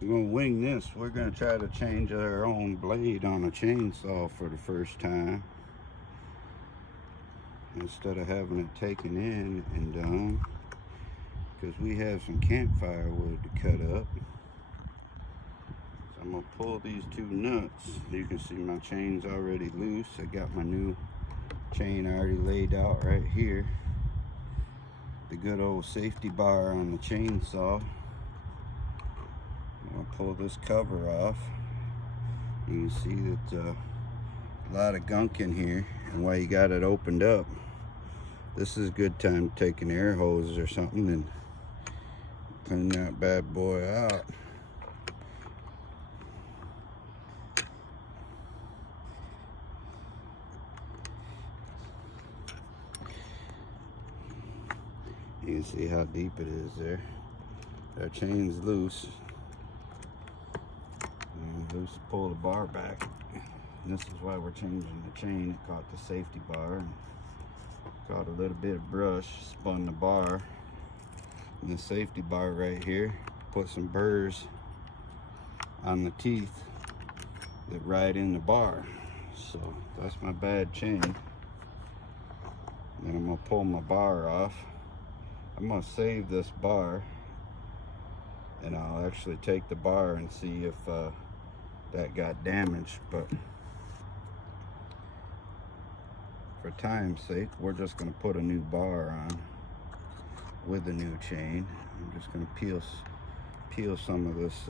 We're gonna wing this. We're gonna try to change our own blade on a chainsaw for the first time, instead of having it taken in and done, because we have some campfire wood to cut up. So I'm gonna pull these two nuts. You can see my chain's already loose. I got my new chain already laid out right here. The good old safety bar on the chainsaw. I'm gonna pull this cover off. You can see that a lot of gunk in here, and while you got it opened up, this is a good time to take an air hose or something and clean that bad boy out. You can see how deep it is there. Our chain's loose. And loose to pull the bar back. And this is why we're changing the chain. It caught the safety bar and caught a little bit of brush, spun the bar. And the safety bar right here, put some burrs on the teeth that ride in the bar. So that's my bad chain. Then I'm gonna pull my bar off. I'm gonna save this bar, and I'll actually take the bar and see if that got damaged. But for time's sake, we're just gonna put a new bar on with a new chain. I'm just gonna peel some of this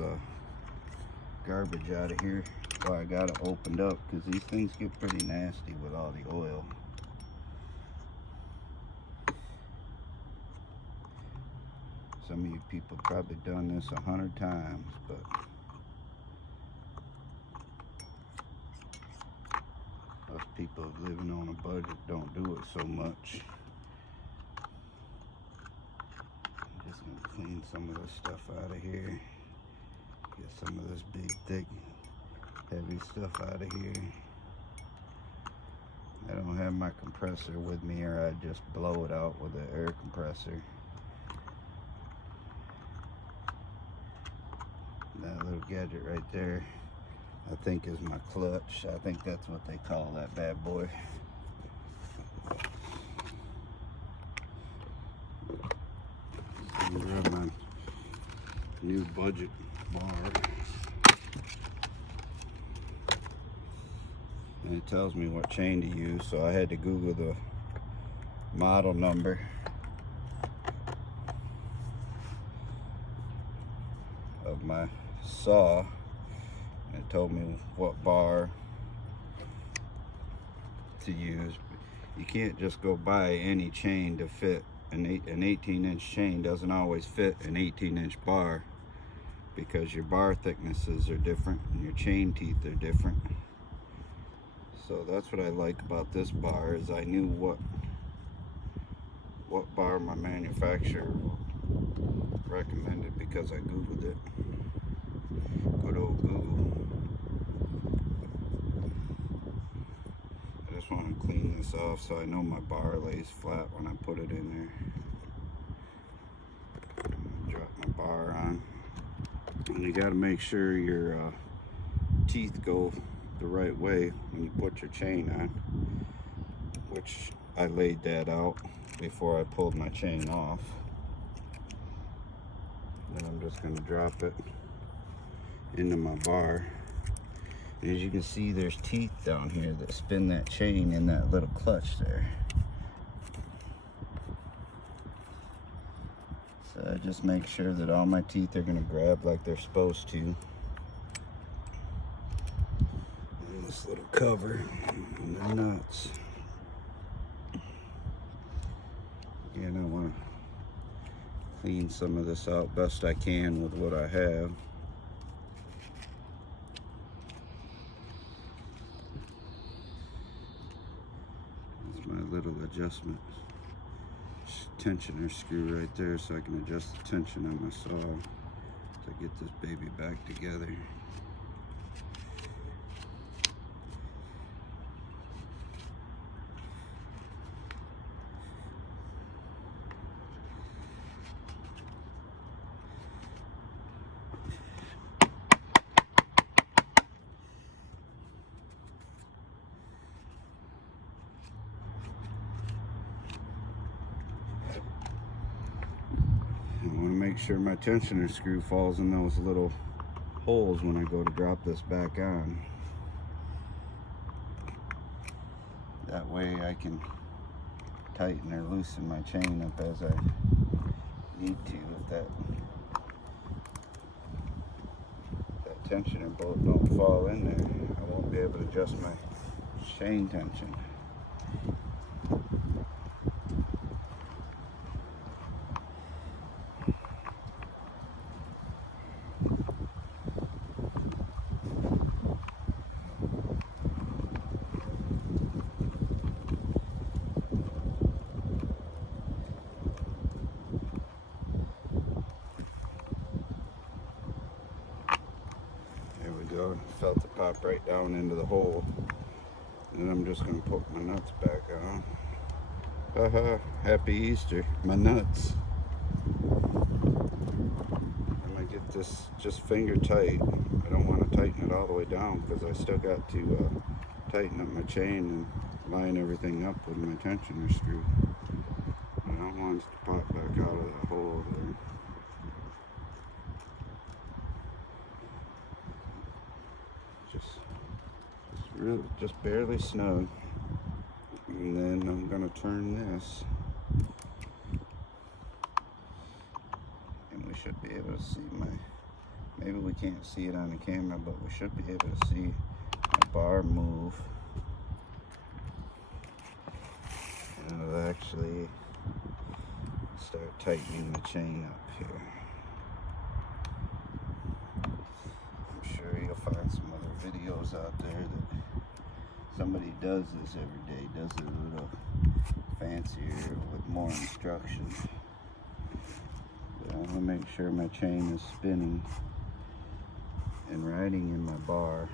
garbage out of here while I got it opened up, because these things get pretty nasty with all the oil. Some of you people probably done this 100 times, but us people living on a budget don't do it so much. I'm just gonna clean some of this stuff out of here. Get some of this big, thick, heavy stuff out of here. I don't have my compressor with me, or I'd just blow it out with an air compressor. That little gadget right there, I think is my clutch. I think that's what they call that bad boy. Grab my new budget bar. And it tells me what chain to use, so I had to Google the model number. Of my saw, and it told me what bar to use. You can't just go buy any chain to fit an 18-inch chain. Doesn't always fit an 18-inch bar, because your bar thicknesses are different and your chain teeth are different. So that's what I like about this bar, is I knew what bar my manufacturer recommended, because I Googled it. Good old Google. I just want to clean this off so I know my bar lays flat when I put it in there. I'm gonna drop my bar on. And you got to make sure your teeth go the right way when you put your chain on, which I laid that out before I pulled my chain off. Then I'm just going to drop it into my bar. And as you can see, there's teeth down here that spin that chain in that little clutch there. So I just make sure that all my teeth are going to grab like they're supposed to. And this little cover and the nuts. Again, I want to clean some of this out best I can with what I have. That's my little adjustment tensioner screw right there, so I can adjust the tension on my saw to get this baby back together. sure my tensioner screw falls in those little holes when I go to drop this back on. That way I can tighten or loosen my chain up as I need to. If that tensioner bolt don't fall in there, I won't be able to adjust my chain tension. Felt it pop right down into the hole, and I'm just going to put my nuts back on. Haha, happy Easter, my nuts. I'm going to get this just finger tight. I don't want to tighten it all the way down because I still got to tighten up my chain and line everything up with my tensioner screw. I don't want it to pop back out of the hole there. Just barely snug, and then I'm gonna turn this, and we should be able to see maybe we can't see it on the camera, but we should be able to see my bar move, and it'll actually start tightening the chain up here. I'm sure you'll find some other videos out there that somebody does this every day, does it a little fancier with more instructions. But I want to make sure my chain is spinning and riding in my bar.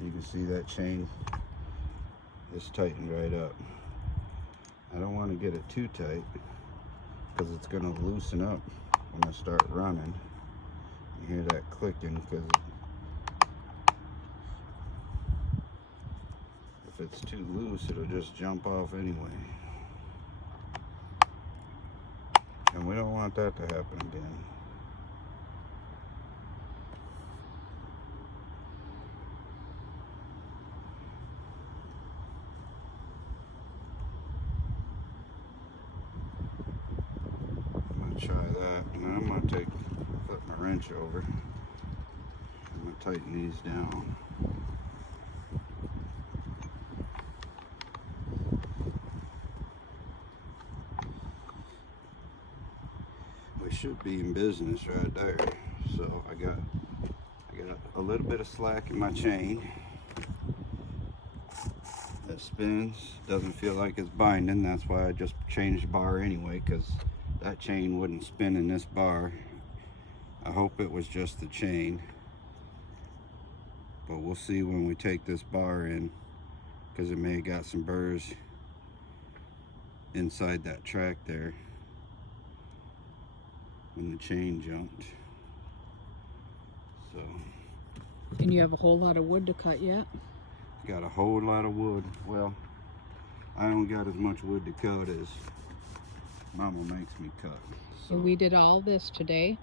You can see that chain is tightened right up. I don't want to get it too tight, because it's going to loosen up when I start running. You hear that clicking, because if it's too loose, it'll just jump off anyway. And we don't want that to happen again. Try that, and then I'm going to flip my wrench over. I'm going to tighten these down. We should be in business right there. So I got a little bit of slack in my chain. It spins, doesn't feel like it's binding. That's why I just changed the bar anyway, because that chain wouldn't spin in this bar. I hope it was just the chain, but we'll see when we take this bar in, because it may have got some burrs inside that track there when the chain jumped. So, and you have a whole lot of wood to cut yet? Got a whole lot of wood. Well, I don't got as much wood to cut as Mama makes me cut. So we did all this today,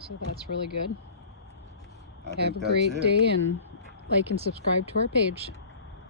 so that's really good. Have a great day, and like and subscribe to our page.